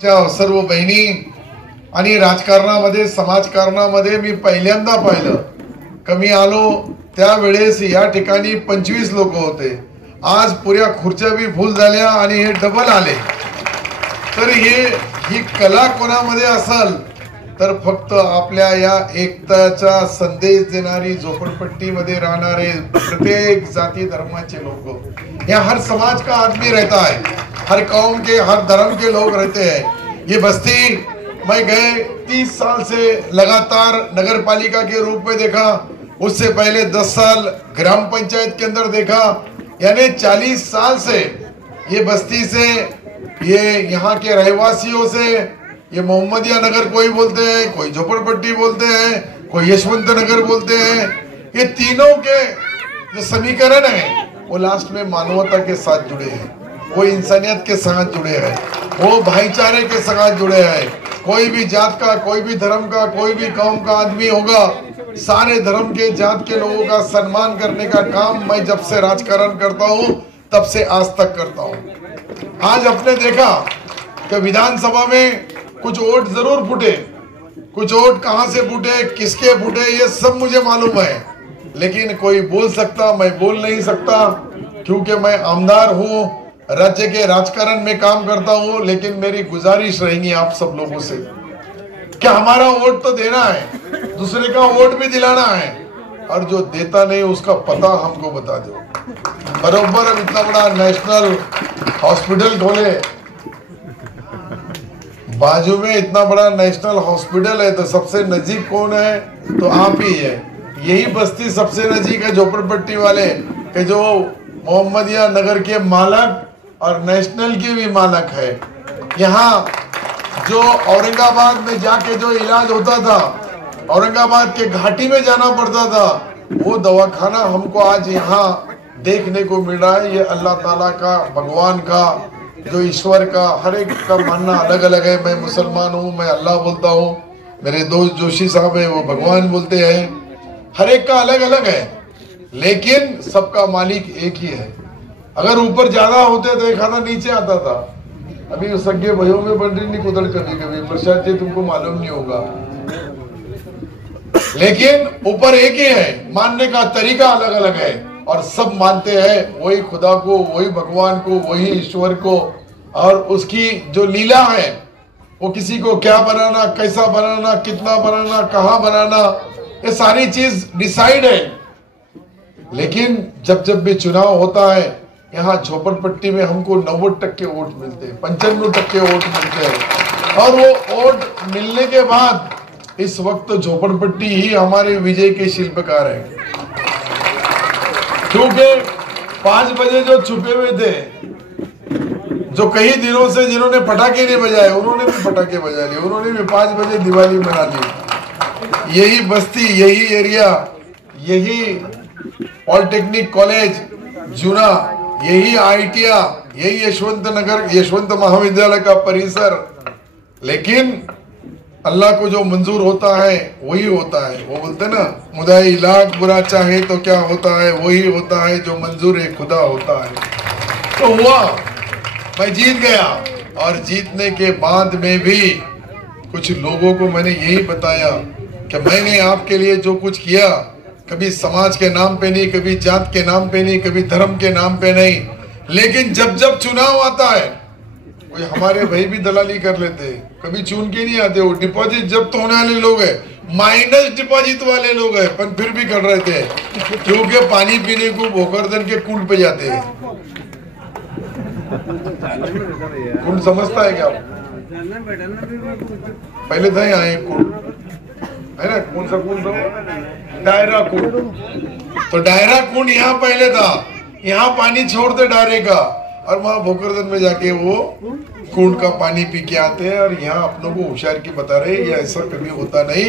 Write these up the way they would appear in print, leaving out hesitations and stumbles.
सर्व बहिणी आणि राजकारणामध्ये समाजकारणामध्ये मी पहिल्यांदा पाहिलं. कमी आलो त्यावेळेस या ठिकाणी 25 लोक होते. आज पुऱ्या खुर्च्या बी फुल झाल्या आणि हे डबल आले. तर ही कला कोणामध्ये असेल तर फक्त आपल्या या एकताचा संदेश देणारी झोपड़पट्टीमध्ये राहणारे प्रत्येक जाति धर्माचे लोग, यहाँ हर समाज का आदमी रहता है, हर कौम के हर धर्म के लोग रहते हैं. ये बस्ती मैं गए 30 साल से लगातार नगर पालिका के रूप में देखा, उससे पहले 10 साल ग्राम पंचायत के अंदर देखा, यानी 40 साल से ये बस्ती से, ये यहाँ के रहवासियों से, ये मोहम्मदिया नगर कोई बोलते हैं, कोई झोपड़पट्टी बोलते हैं, कोई यशवंत नगर बोलते हैं, ये तीनों के जो समीकरण है वो लास्ट में मानवता के साथ जुड़े हैं, वो इंसानियत के साथ जुड़े हैं, वो भाईचारे के साथ जुड़े हैं. कोई भी जात का, कोई भी धर्म का, कोई भी कौम का आदमी होगा, सारे धर्म के जात के लोगों का सम्मान करने का काम मैं जब से राजकारण करता हूँ तब से आज तक करता हूँ. आज आपने देखा कि विधानसभा में कुछ वोट जरूर फूटे, कुछ वोट कहां से फूटे, किसके फूटे, ये सब मुझे मालूम है. लेकिन कोई बोल सकता, मैं बोल नहीं सकता क्योंकि मैं आमदार हूं, राज्य के राजकारण में काम करता हूं. लेकिन मेरी गुजारिश रहेगी आप सब लोगों से कि हमारा वोट तो देना है, दूसरे का वोट भी दिलाना है, और जो देता नहीं उसका पता हमको बता दो. बरोबर अब इतना बड़ा नेशनल हॉस्पिटल खोले, बाजू में इतना बड़ा नेशनल हॉस्पिटल है, तो सबसे नजीक कौन है? तो आप ही है. यही बस्ती सबसे नजीक है झोपड़पट्टी वाले के, जो मोहम्मदिया नगर के मालक और नेशनल की भी मालक है. यहाँ जो औरंगाबाद में जाके जो इलाज होता था, औरंगाबाद के घाटी में जाना पड़ता था, वो दवाखाना हमको आज यहाँ देखने को मिल रहा है. ये अल्लाह ताला का, भगवान का, जो ईश्वर का, हर एक का मानना अलग अलग है. मैं मुसलमान हूँ, मैं अल्लाह बोलता हूँ, मेरे दोस्त जोशी साहब है वो भगवान बोलते हैं. हर एक का अलग अलग है, लेकिन सबका मालिक एक ही है. अगर ऊपर ज्यादा होते तो एक आधा नीचे आता था. अभी सगे भयों में बन रही नहीं कुदर कभी कभी, प्रसाद जी तुमको मालूम नहीं होगा, लेकिन ऊपर एक ही है. मानने का तरीका अलग अलग है और सब मानते हैं वही खुदा को, वही भगवान को, वही ईश्वर को. और उसकी जो लीला है वो किसी को क्या बनाना, कैसा बनाना, कितना बनाना, कहाँ बनाना, ये सारी चीज डिसाइड है. लेकिन जब जब भी चुनाव होता है यहाँ झोपड़पट्टी में हमको 90% वोट मिलते हैं, 95% वोट मिलते हैं. और वो वोट मिलने के बाद इस वक्त झोपड़पट्टी ही हमारे विजय के शिल्पकार है. क्योंकि 5 बजे जो छुपे हुए थे, जो कई दिनों से जिन्होंने पटाखे नहीं बजाए, उन्होंने भी पटाखे बजा लिए, उन्होंने भी 5 बजे दिवाली मना ली. यही बस्ती, यही एरिया, यही पॉलिटेक्निक कॉलेज जूना, यही आईटिया, यही यशवंत नगर, यशवंत महाविद्यालय का परिसर. लेकिन अल्लाह को जो मंजूर होता है वही होता है. वो बोलते ना, मुदाई लाख बुरा चाहे तो क्या होता है, वही होता है जो मंजूर है खुदा होता है. तो हुआ, मैं जीत गया. और जीतने के बाद में भी कुछ लोगों को मैंने यही बताया कि मैंने आपके लिए जो कुछ किया, कभी समाज के नाम पे नहीं, कभी जात के नाम पे नहीं, कभी धर्म के नाम पे नहीं. लेकिन जब जब चुनाव आता है, कोई हमारे भाई भी दलाली कर लेते हैं, कभी चुन के नहीं आते. वो डिपॉजिट जब्त होने वाले लोग हैं, माइनस डिपॉजिट वाले लोग हैं, पर फिर भी कर रहे थे क्योंकि पानी पीने को भोकरदन के कुंड पे जाते हैं. कुंड समझता है क्या? पहले था यहाँ एक कुंड है ना, कौन सा कुंड था? डायरा कुंड. तो डायरा कुंड यहाँ पहले था, यहाँ पानी छोड़ते डायरे का, और वहां भोकरदन में जाके वो कुंड का पानी पी के आते हैं. और यहाँ अपनों को होशियार की बता रहे, ये ऐसा कभी होता नहीं.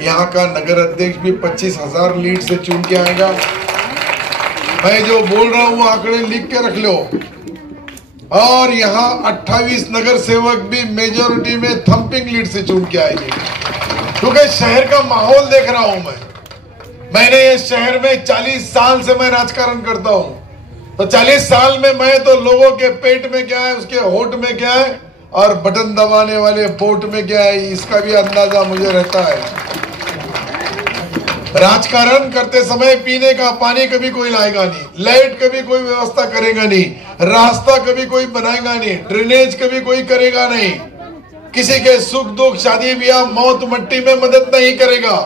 यहाँ का नगर अध्यक्ष भी 25,000 लीड से चुन के आएगा. मैं जो बोल रहा हूँ आंकड़े लिख के रख लो. और यहाँ 28 नगर सेवक भी मेजोरिटी में थम्पिंग लीड से चुन के आएंगे. क्योंकि शहर का माहौल देख रहा हूं मैंने ये शहर में 40 साल से मैं राजकारण करता हूं. तो 40 साल में मैं तो लोगों के पेट में क्या है, उसके होठ में क्या है, और बटन दबाने वाले वोट में क्या है इसका भी अंदाजा मुझे रहता है। राजकारण करते समय पीने का पानी कभी कोई लाएगा नहीं, लाइट कभी कोई व्यवस्था करेगा नहीं, रास्ता कभी कोई बनाएगा नहीं, ड्रेनेज कभी कोई करेगा नहीं, किसी के सुख दुख शादी ब्याह मौत मट्टी में मदद नहीं करेगा,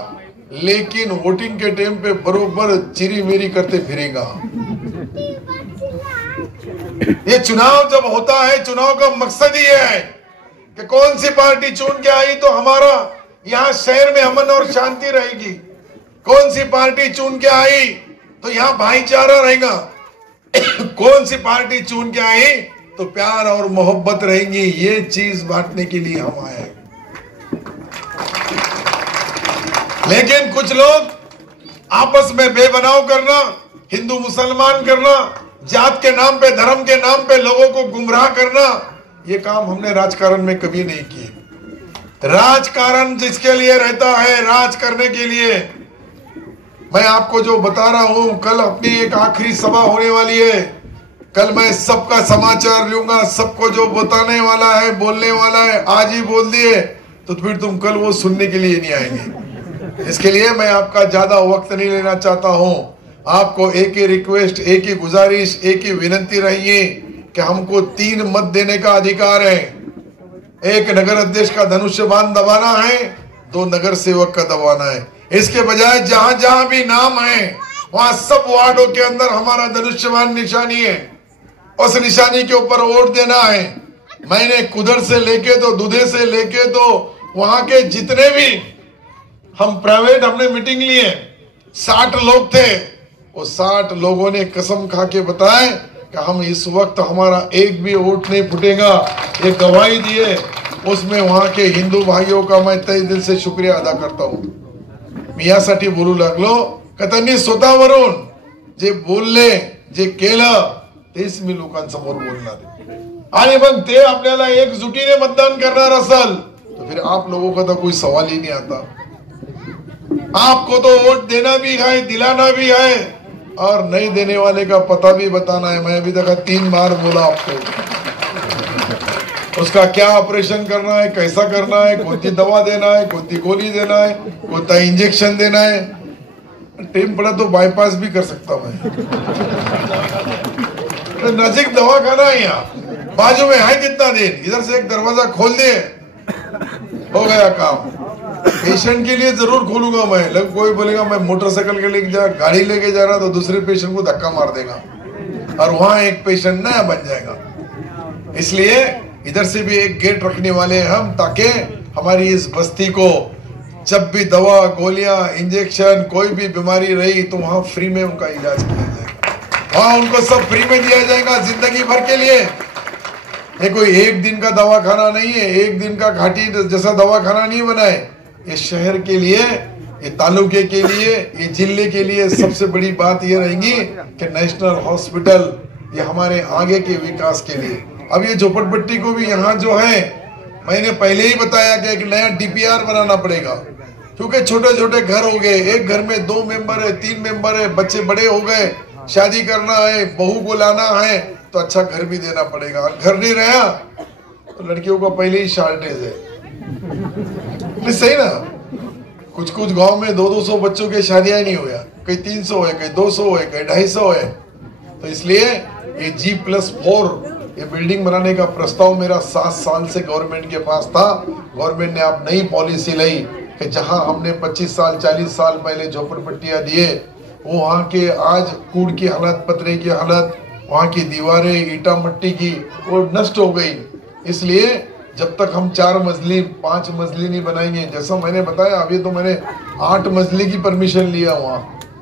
लेकिन वोटिंग के टाइम पे बरोबर चिरी मेरी करते फिरेगा। ये चुनाव जब होता है, चुनाव का मकसद ही है कि कौन सी पार्टी चुन के आई तो हमारा यहाँ शहर में अमन और शांति रहेगी, कौन सी पार्टी चुन के आई तो यहाँ भाईचारा रहेगा, कौन सी पार्टी चुन के आई तो प्यार और मोहब्बत रहेंगी। ये चीज बांटने के लिए हम आए। लेकिन कुछ लोग आपस में बेबनाव करना, हिंदू मुसलमान करना, जात के नाम पे धर्म के नाम पे लोगों को गुमराह करना, ये काम हमने राजकारण में कभी नहीं किए। राजकारण जिसके लिए रहता है, राज करने के लिए। मैं आपको जो बता रहा हूं, कल अपनी एक आखिरी सभा होने वाली है, कल मैं सबका समाचार लूंगा, सबको जो बताने वाला है बोलने वाला है आज ही बोल दिए तो फिर तुम कल वो सुनने के लिए नहीं आएंगे। इसके लिए मैं आपका ज्यादा वक्त नहीं लेना चाहता हूं। आपको एक ही रिक्वेस्ट, एक ही गुजारिश, एक ही विनती रही कि हमको 3 मत देने का अधिकार है। एक नगर अध्यक्ष का धनुष्यबाण दबाना है, 2 नगर सेवक का दबाना है। इसके बजाय जहां जहां भी नाम है वहां सब वार्डों के अंदर हमारा धनुष्यबाण निशानी है, उस निशानी के ऊपर वोट देना है। मैंने कुदर से लेके तो दुधे से लेके तो वहां के जितने भी हम प्राइवेट हमने मीटिंग लिए 60 लोग थे, वो 60 लोगों ने कसम खा के बताए कि हम इस वक्त हमारा एक भी वोट नहीं फूटेगा, ये गवाही दिए। उसमें वहां के हिंदू भाइयों का मैं तहे दिल से शुक्रिया अदा करता हूँ। मी यासाठी बोलू लागलो का त्यांनी स्वतःवरून जे बोलले जे केलं तेच मी लोकांसमोर बोलणार आहे। आणि मग ते आपल्याला एकजुटीने मतदान करणार असेल तो फिर आप लोगों का तो कोई सवाल ही नहीं आता। आपको तो वोट देना भी है, दिलाना भी है और नहीं देने वाले का पता भी बताना है। मैं अभी तक 3 बार बोला आपको, उसका क्या ऑपरेशन करना है, कैसा करना है, कौन सी दवा देना है, कौन सी गोली देना है, कौन सा इंजेक्शन देना है। टाइम पड़ा तो बाईपास भी कर सकता मैं। नजदीक दवाखाना है, यहाँ बाजू में है कितना दिन, इधर से एक दरवाजा खोल दिए हो गया काम। पेशेंट के लिए जरूर खोलूंगा मैं। लग कोई बोलेगा मैं मोटरसाइकिल के लेके जा, गाड़ी लेके जा रहा तो दूसरे पेशेंट को धक्का मार देगा और वहां एक पेशेंट नया बन जाएगा। इसलिए इधर से भी एक गेट रखने वाले हैं हम, ताकि हमारी इस बस्ती को जब भी दवा गोलियां इंजेक्शन कोई भी बीमारी रही तो वहां फ्री में उनका इलाज किया जाएगा, वहां उनको सब फ्री में दिया जाएगा जिंदगी भर के लिए। ये कोई एक दिन का दवाखाना नहीं है, एक दिन का घाटी जैसा दवाखाना नहीं बना है। ये शहर के लिए, ये तालुके के लिए, ये जिले के लिए सबसे बड़ी बात ये रहेगी कि नेशनल हॉस्पिटल ये हमारे आगे के विकास के लिए। अब ये झोपड़पट्टी को भी यहाँ जो है मैंने पहले ही बताया कि एक नया डीपीआर बनाना पड़ेगा, क्योंकि छोटे छोटे घर हो गए, एक घर में 2 मेंबर है, 3 मेंबर है, बच्चे बड़े हो गए, शादी करना है, बहू को लाना है तो अच्छा घर भी देना पड़ेगा। घर नहीं रहा तो लड़कियों का पहले ही शॉर्टेज है। नहीं सही ना, कुछ कुछ गांव में 200-200 बच्चों के शादियां नहीं हुआ, कहीं 300 है, कहीं 200 है, कहीं 250 है। तो इसलिए ये G+4 ये बिल्डिंग बनाने का प्रस्ताव मेरा 7 साल से गवर्नमेंट के पास था। गवर्नमेंट ने आप नई पॉलिसी लाई कि जहां हमने 25 साल 40 साल पहले झोपड़पट्टियां दिए, वो वहां के आज कूड़ की हालत, पतरे की हालत, वहां की दीवारें ईटा मट्टी की वो नष्ट हो गई। इसलिए जब तक हम 4 मंजिली 5 मंजिली नहीं बनाएंगे, जैसा मैंने बताया अभी तो मैंने 8 मंजिली की परमिशन लिया वहां,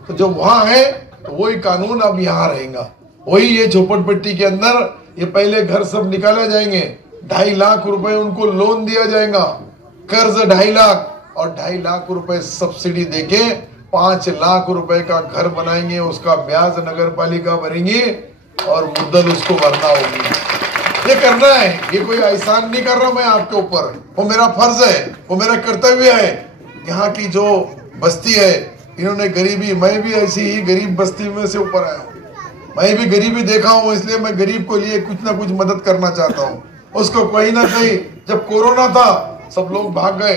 तो जो वहां है तो वही कानून अब यहाँ रहेगा। वही ये झोपड़पट्टी के अंदर ये पहले घर सब निकाले जाएंगे, 2.5 लाख रुपए उनको लोन दिया जाएगा, कर्ज 2.5 लाख और 2.5 लाख रुपए सब्सिडी देके 5 लाख रुपए का घर बनाएंगे। उसका ब्याज नगर पालिका भरेंगी और मुद्दल उसको भरना होगी। ये करना है, ये कोई एहसान नहीं कर रहा मैं आपके ऊपर, वो मेरा फर्ज है, वो मेरा कर्तव्य है। यहाँ की जो बस्ती है इन्होंने गरीबी, मैं भी ऐसी ही गरीब बस्ती में से ऊपर आया हूँ, मैं भी गरीबी देखा हूँ, इसलिए मैं गरीब को लिए कुछ ना कुछ मदद करना चाहता हूँ। उसको कहीं ना कहीं, जब कोरोना था सब लोग भाग गए।